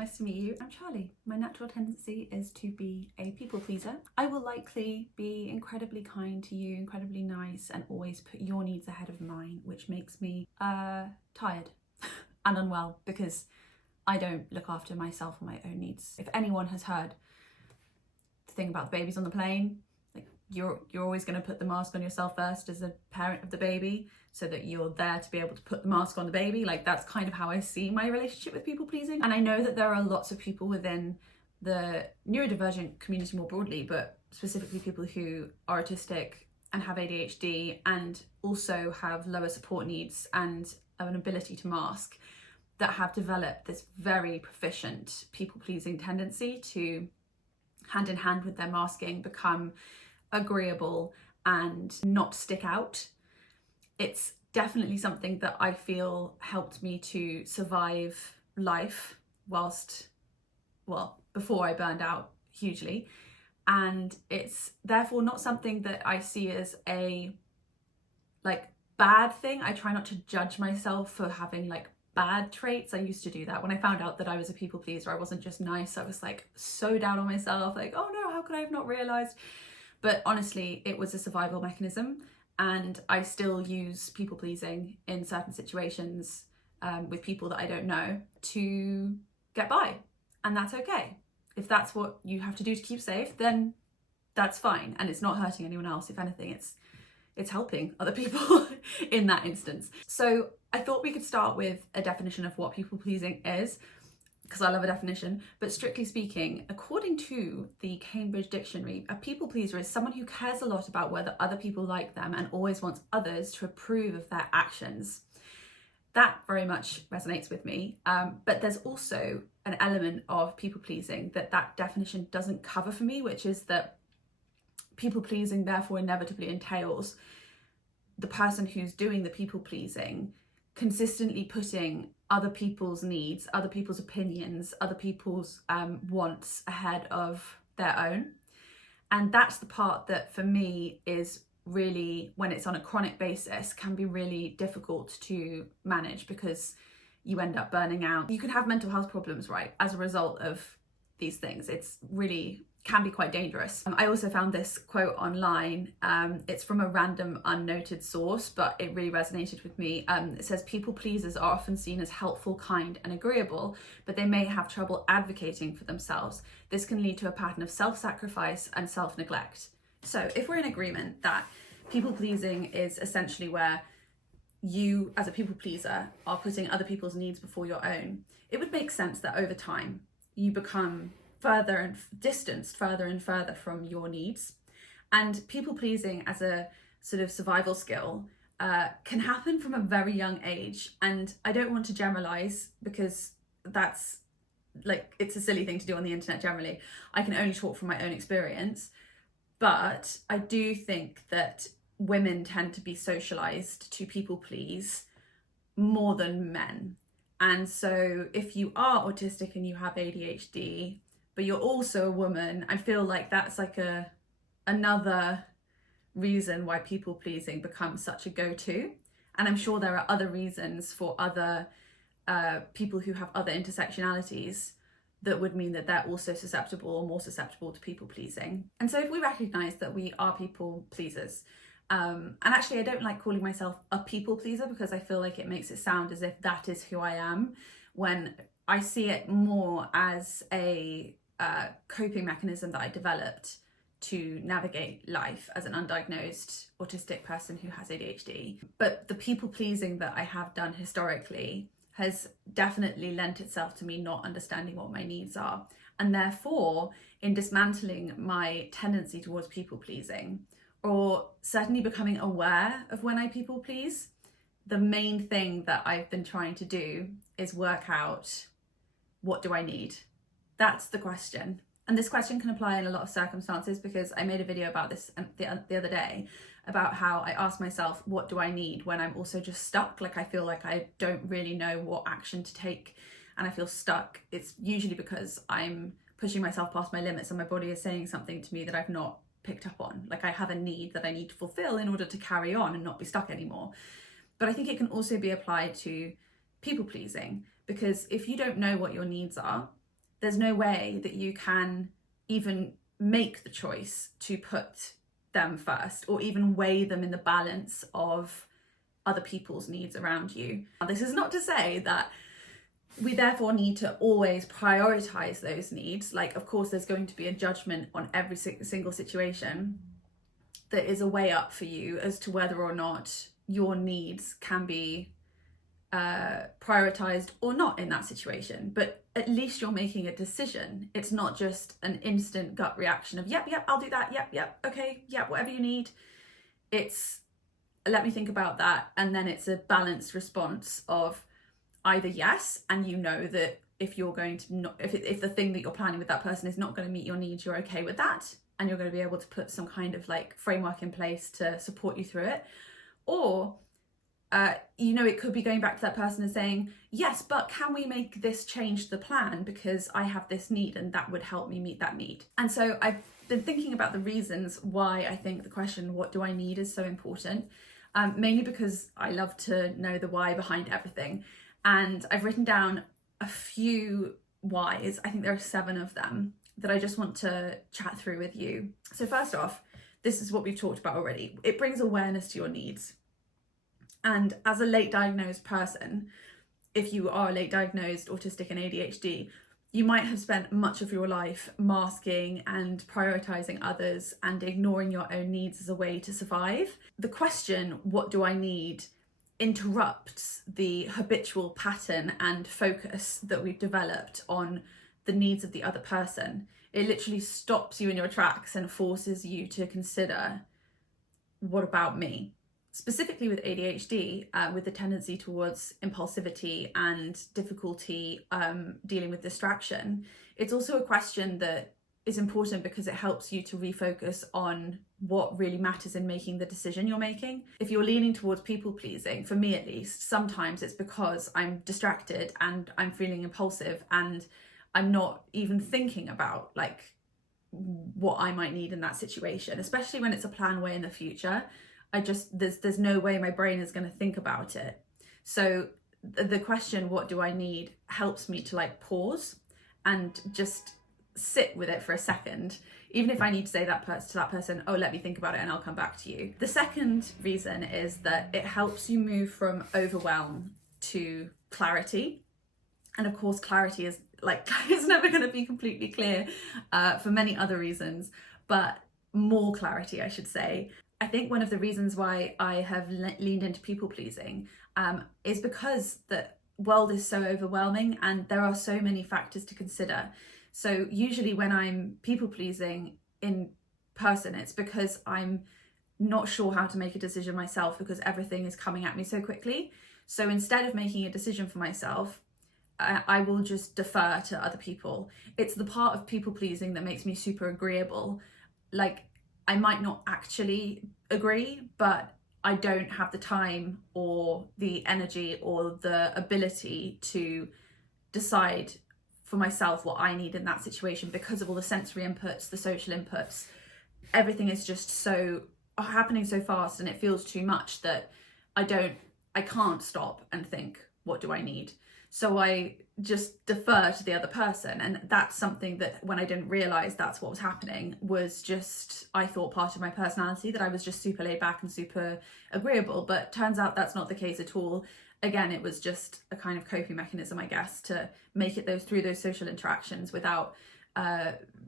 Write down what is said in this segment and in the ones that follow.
Nice to meet you. I'm Charlie. My natural tendency is to be a people pleaser. I will likely be incredibly kind to you, incredibly nice, and always put your needs ahead of mine, which makes me tired and unwell because I don't look after myself and my own needs. If anyone has heard the thing about the babies on the plane, like you're always going to put the mask on yourself first as a parent of the baby, so that you're there to be able to put the mask on the baby. Like, that's kind of how I see my relationship with people pleasing. And I know that there are lots of people within the neurodivergent community more broadly, but specifically people who are autistic and have ADHD and also have lower support needs and an ability to mask, that have developed this very proficient people pleasing tendency to, hand in hand with their masking, become agreeable and not stick out. It's definitely something that I feel helped me to survive life before I burned out hugely. And it's therefore not something that I see as a bad thing. I try not to judge myself for having bad traits. I used to do that. When I found out that I was a people pleaser, I wasn't just nice. I was so down on myself, oh no, how could I have not realized? But honestly, it was a survival mechanism. And I still use people pleasing in certain situations with people that I don't know to get by. And that's okay. If that's what you have to do to keep safe, then that's fine. And it's not hurting anyone else. If anything, it's helping other people in that instance. So I thought we could start with a definition of what people pleasing is, because I love a definition. But strictly speaking, according to the Cambridge Dictionary, a people pleaser is someone who cares a lot about whether other people like them and always wants others to approve of their actions. That very much resonates with me. But there's also an element of people pleasing that definition doesn't cover for me, which is that people pleasing therefore inevitably entails the person who's doing the people pleasing consistently putting other people's needs, other people's opinions, other people's wants ahead of their own. And that's the part that for me is really, when it's on a chronic basis, can be really difficult to manage, because you end up burning out. You can have mental health problems, right, as a result of these things. It's really can be quite dangerous. I also found this quote online. It's from a random unnoted source, but it really resonated with me. It says, people pleasers are often seen as helpful, kind and agreeable, but they may have trouble advocating for themselves. This can lead to a pattern of self-sacrifice and self-neglect. So if we're in agreement that people pleasing is essentially where you as a people pleaser are putting other people's needs before your own, it would make sense that over time you become distanced further and further from your needs. And people pleasing as a sort of survival skill can happen from a very young age. And I don't want to generalize, because that's it's a silly thing to do on the internet generally. I can only talk from my own experience. But I do think that women tend to be socialized to people please more than men. And so if you are autistic and you have ADHD, but you're also a woman, I feel like that's another reason why people pleasing becomes such a go-to. And I'm sure there are other reasons for other people who have other intersectionalities that would mean that they're also susceptible or more susceptible to people pleasing. And so if we recognize that we are people pleasers, and actually I don't like calling myself a people pleaser, because I feel like it makes it sound as if that is who I am, when I see it more as a coping mechanism that I developed to navigate life as an undiagnosed autistic person who has ADHD. But the people pleasing that I have done historically has definitely lent itself to me not understanding what my needs are. And therefore, in dismantling my tendency towards people pleasing, or certainly becoming aware of when I people please, the main thing that I've been trying to do is work out, what do I need? That's the question. And this question can apply in a lot of circumstances, because I made a video about this the other day, about how I ask myself, what do I need, when I'm also just stuck? I feel like I don't really know what action to take and I feel stuck. It's usually because I'm pushing myself past my limits and my body is saying something to me that I've not picked up on. I have a need that I need to fulfill in order to carry on and not be stuck anymore. But I think it can also be applied to people pleasing, because if you don't know what your needs are, there's no way that you can even make the choice to put them first or even weigh them in the balance of other people's needs around you. Now, this is not to say that we therefore need to always prioritize those needs. Like, of course, there's going to be a judgment on every single situation. There is a way up for you as to whether or not your needs can be prioritized or not in that situation, but at least you're making a decision. It's not just an instant gut reaction of yep, I'll do that, yep, okay, yep, whatever you need. It's let me think about that, and then it's a balanced response of either yes, and you know that if you're going to not, if the thing that you're planning with that person is not going to meet your needs, you're okay with that, and you're going to be able to put some kind of like framework in place to support you through it. Or it could be going back to that person and saying, yes, but can we make this change the plan because I have this need and that would help me meet that need. And so I've been thinking about the reasons why I think the question, what do I need, is so important. Mainly because I love to know the why behind everything. And I've written down a few whys. I think there are 7 of them that I just want to chat through with you. So first off, this is what we've talked about already. It brings awareness to your needs. And as a late diagnosed person, if you are late diagnosed autistic and ADHD, you might have spent much of your life masking and prioritizing others and ignoring your own needs as a way to survive. The question, what do I need, interrupts the habitual pattern and focus that we've developed on the needs of the other person. It literally stops you in your tracks and forces you to consider, what about me? Specifically with ADHD, with the tendency towards impulsivity and difficulty dealing with distraction, it's also a question that is important because it helps you to refocus on what really matters in making the decision you're making. If you're leaning towards people pleasing, for me at least, sometimes it's because I'm distracted and I'm feeling impulsive and I'm not even thinking about like what I might need in that situation, especially when it's a plan way in the future. There's no way my brain is going to think about it. So the question, what do I need, helps me to like pause and just sit with it for a second, even if I need to say to that person, oh, let me think about it and I'll come back to you. The second reason is that it helps you move from overwhelm to clarity. And of course, clarity is like, it's never going to be completely clear for many other reasons, but more clarity, I should say. I think one of the reasons why I have leaned into people pleasing is because the world is so overwhelming and there are so many factors to consider. So usually when I'm people pleasing in person, it's because I'm not sure how to make a decision myself because everything is coming at me so quickly. So instead of making a decision for myself, I will just defer to other people. It's the part of people pleasing that makes me super agreeable. Like, I might not actually agree, but I don't have the time or the energy or the ability to decide for myself what I need in that situation because of all the sensory inputs, the social inputs. Everything is just so happening so fast and it feels too much that I can't stop and think, what do I need? So I just defer to the other person. And that's something that when I didn't realize that's what was happening was just, I thought part of my personality, that I was just super laid back and super agreeable, but turns out that's not the case at all. Again, it was just a kind of coping mechanism, I guess, to make it through those social interactions without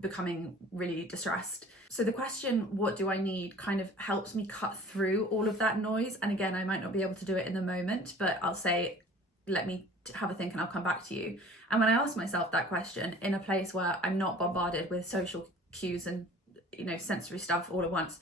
becoming really distressed. So the question, what do I need, kind of helps me cut through all of that noise. And again, I might not be able to do it in the moment, but I'll say, let me have a think and I'll come back to you. And when I ask myself that question in a place where I'm not bombarded with social cues and sensory stuff all at once,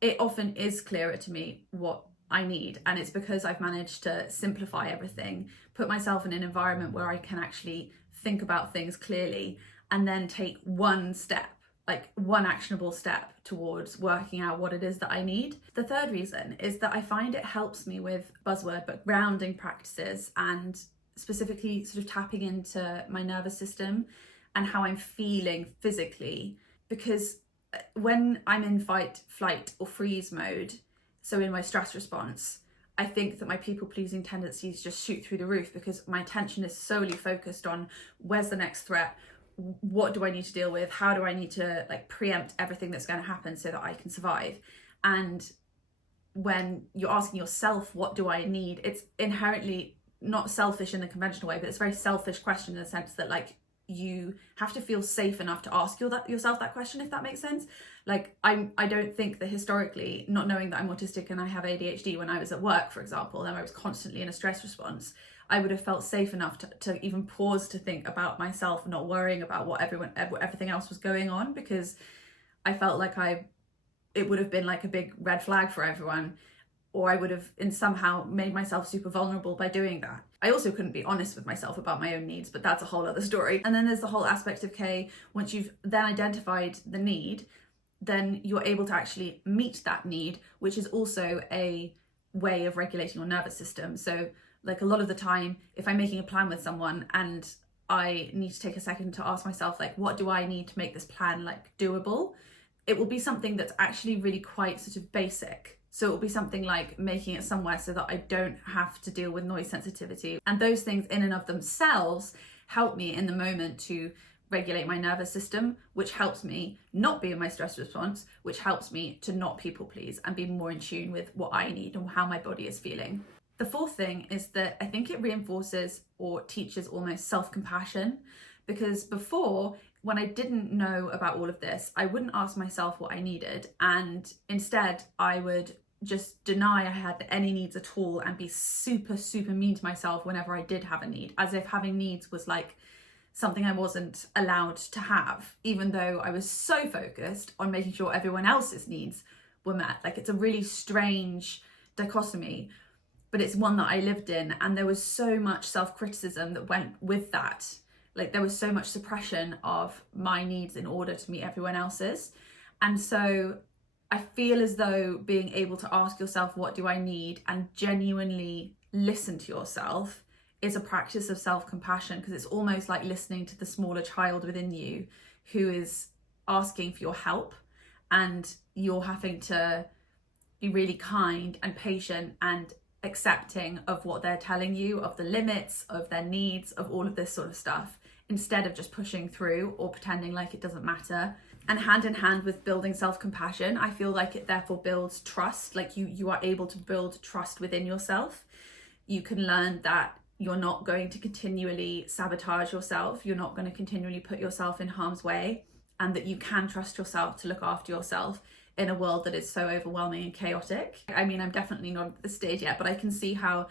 it often is clearer to me what I need. And it's because I've managed to simplify everything, put myself in an environment where I can actually think about things clearly and then take one step, like one actionable step towards working out what it is that I need. The third reason is that I find it helps me with buzzword, but grounding practices, and specifically sort of tapping into my nervous system and how I'm feeling physically. Because when I'm in fight, flight or freeze mode, so in my stress response, I think that my people-pleasing tendencies just shoot through the roof because my attention is solely focused on where's the next threat, what do I need to deal with? How do I need to like preempt everything that's going to happen so that I can survive? And when you're asking yourself, what do I need? It's inherently not selfish in the conventional way, but it's a very selfish question in the sense that like you have to feel safe enough to ask yourself that question, if that makes sense. Like I don't think that historically, not knowing that I'm autistic and I have ADHD, when I was at work, for example, and I was constantly in a stress response, I would have felt safe enough to even pause to think about myself, not worrying about what everything else was going on, because I felt like it would have been like a big red flag for everyone, or I would have somehow made myself super vulnerable by doing that. I also couldn't be honest with myself about my own needs, but that's a whole other story. And then there's the whole aspect of once you've then identified the need, then you're able to actually meet that need, which is also a way of regulating your nervous system. So like a lot of the time, if I'm making a plan with someone and I need to take a second to ask myself, like, what do I need to make this plan like doable? It will be something that's actually really quite sort of basic. So it will be something like making it somewhere so that I don't have to deal with noise sensitivity. And those things in and of themselves help me in the moment to regulate my nervous system, which helps me not be in my stress response, which helps me to not people please and be more in tune with what I need and how my body is feeling. The fourth thing is that I think it reinforces or teaches almost self-compassion, because before, when I didn't know about all of this, I wouldn't ask myself what I needed, and instead I would just deny I had any needs at all and be super, super mean to myself whenever I did have a need, as if having needs was like something I wasn't allowed to have, even though I was so focused on making sure everyone else's needs were met. Like, it's a really strange dichotomy, but it's one that I lived in, and there was so much self-criticism that went with that. Like, there was so much suppression of my needs in order to meet everyone else's. And so I feel as though being able to ask yourself, what do I need, and genuinely listen to yourself is a practice of self-compassion, because it's almost like listening to the smaller child within you who is asking for your help, and you're having to be really kind and patient and accepting of what they're telling you, of the limits, of their needs, of all of this sort of stuff, instead of just pushing through or pretending like it doesn't matter. And hand in hand with building self-compassion, I feel like it therefore builds trust. Like you are able to build trust within yourself. You can learn that you're not going to continually sabotage yourself. You're not going to continually put yourself in harm's way, and that you can trust yourself to look after yourself in a world that is so overwhelming and chaotic. I mean, I'm definitely not at this stage yet, but I can see how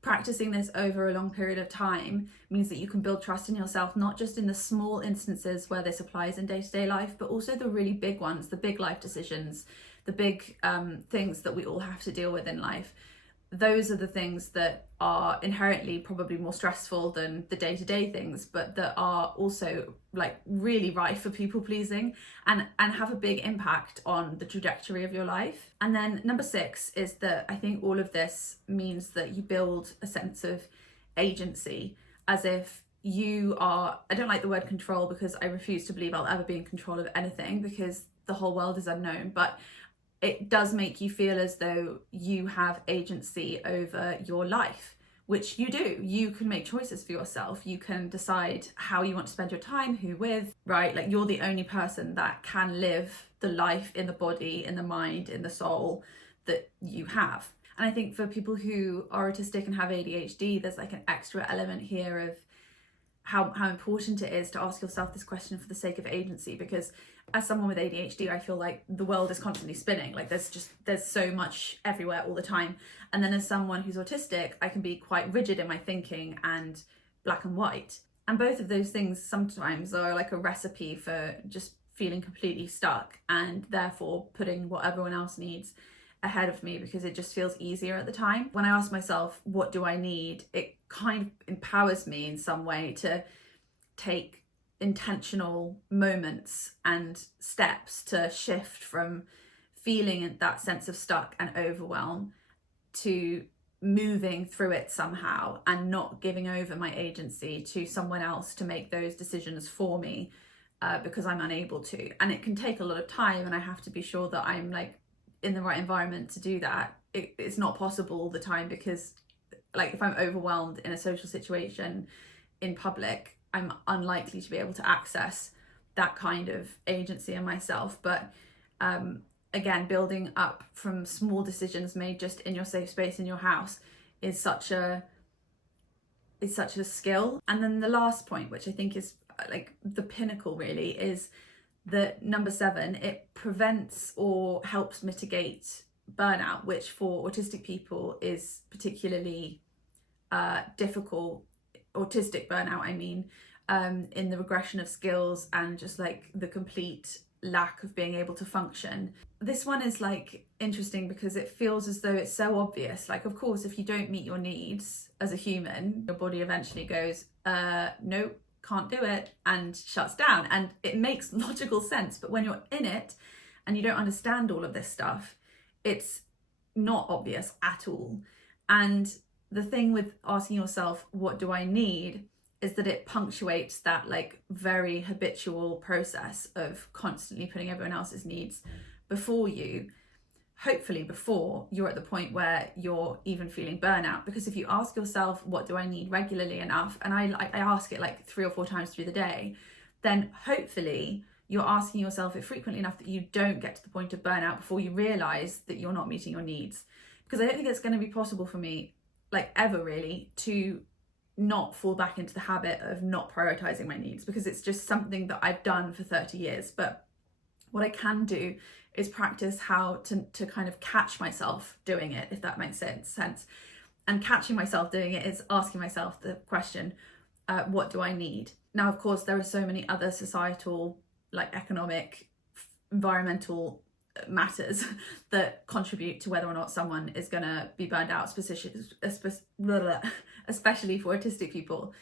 practicing this over a long period of time means that you can build trust in yourself, not just in the small instances where this applies in day-to-day life, but also the really big ones, the big life decisions, the big things that we all have to deal with in life. Those are the things that are inherently probably more stressful than the day-to-day things, but that are also like really rife for people pleasing and have a big impact on the trajectory of your life. And then number 6 is that I think all of this means that you build a sense of agency, as if you are, I don't like the word control because I refuse to believe I'll ever be in control of anything, because the whole world is unknown, but it does make you feel as though you have agency over your life, which you do. You can make choices for yourself. You can decide how you want to spend your time, who with, right? Like, you're the only person that can live the life in the body, in the mind, in the soul that you have. And I think for people who are autistic and have ADHD, there's like an extra element here of how important it is to ask yourself this question for the sake of agency, because as someone with ADHD, I feel like the world is constantly spinning. Like, there's so much everywhere all the time. And then as someone who's autistic, I can be quite rigid in my thinking and black and white. And both of those things sometimes are like a recipe for just feeling completely stuck, and therefore putting what everyone else needs ahead of me because it just feels easier at the time. When I ask myself, what do I need? It kind of empowers me in some way to take intentional moments and steps to shift from feeling that sense of stuck and overwhelm to moving through it somehow, and not giving over my agency to someone else to make those decisions for me because I'm unable to. And it can take a lot of time, and I have to be sure that I'm like in the right environment to do that. It's not possible all the time, because like if I'm overwhelmed in a social situation in public, I'm unlikely to be able to access that kind of agency in myself. But again, building up from small decisions made just in your safe space in your house is such a skill. And then the last point, which I think is like the pinnacle really, is that number 7, it prevents or helps mitigate burnout, which for autistic people is particularly difficult. Autistic burnout, I mean, in the regression of skills and just like the complete lack of being able to function. This one is like interesting because it feels as though it's so obvious. Like, of course, if you don't meet your needs as a human, your body eventually goes, nope, can't do it, and shuts down. And it makes logical sense. But when you're in it and you don't understand all of this stuff, it's not obvious at all. And the thing with asking yourself, what do I need, is that it punctuates that like very habitual process of constantly putting everyone else's needs before you, hopefully before you're at the point where you're even feeling burnout. Because if you ask yourself, what do I need, regularly enough, and I ask it like 3 or 4 times through the day, then hopefully you're asking yourself it frequently enough that you don't get to the point of burnout before you realize that you're not meeting your needs. Because I don't think it's going to be possible for me, like ever really, to not fall back into the habit of not prioritizing my needs, because it's just something that I've done for 30 years. But what I can do is practice how to kind of catch myself doing it, if that makes sense. And catching myself doing it is asking myself the question, what do I need? Now, of course, there are so many other societal, like economic, environmental matters that contribute to whether or not someone is going to be burned out, especially for autistic people.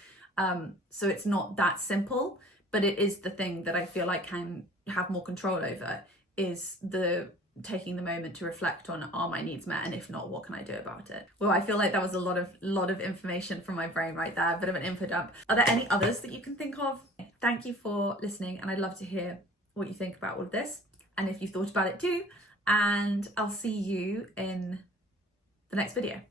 So it's not that simple, but it is the thing that I feel I can have more control over, is the taking the moment to reflect on, are my needs met, and if not, what can I do about it? Well, I feel like that was a lot of information from my brain right there, a bit of an info dump. Are there any others that you can think of? Thank you for listening, and I'd love to hear what you think about all of this, and if you've thought about it too, and I'll see you in the next video.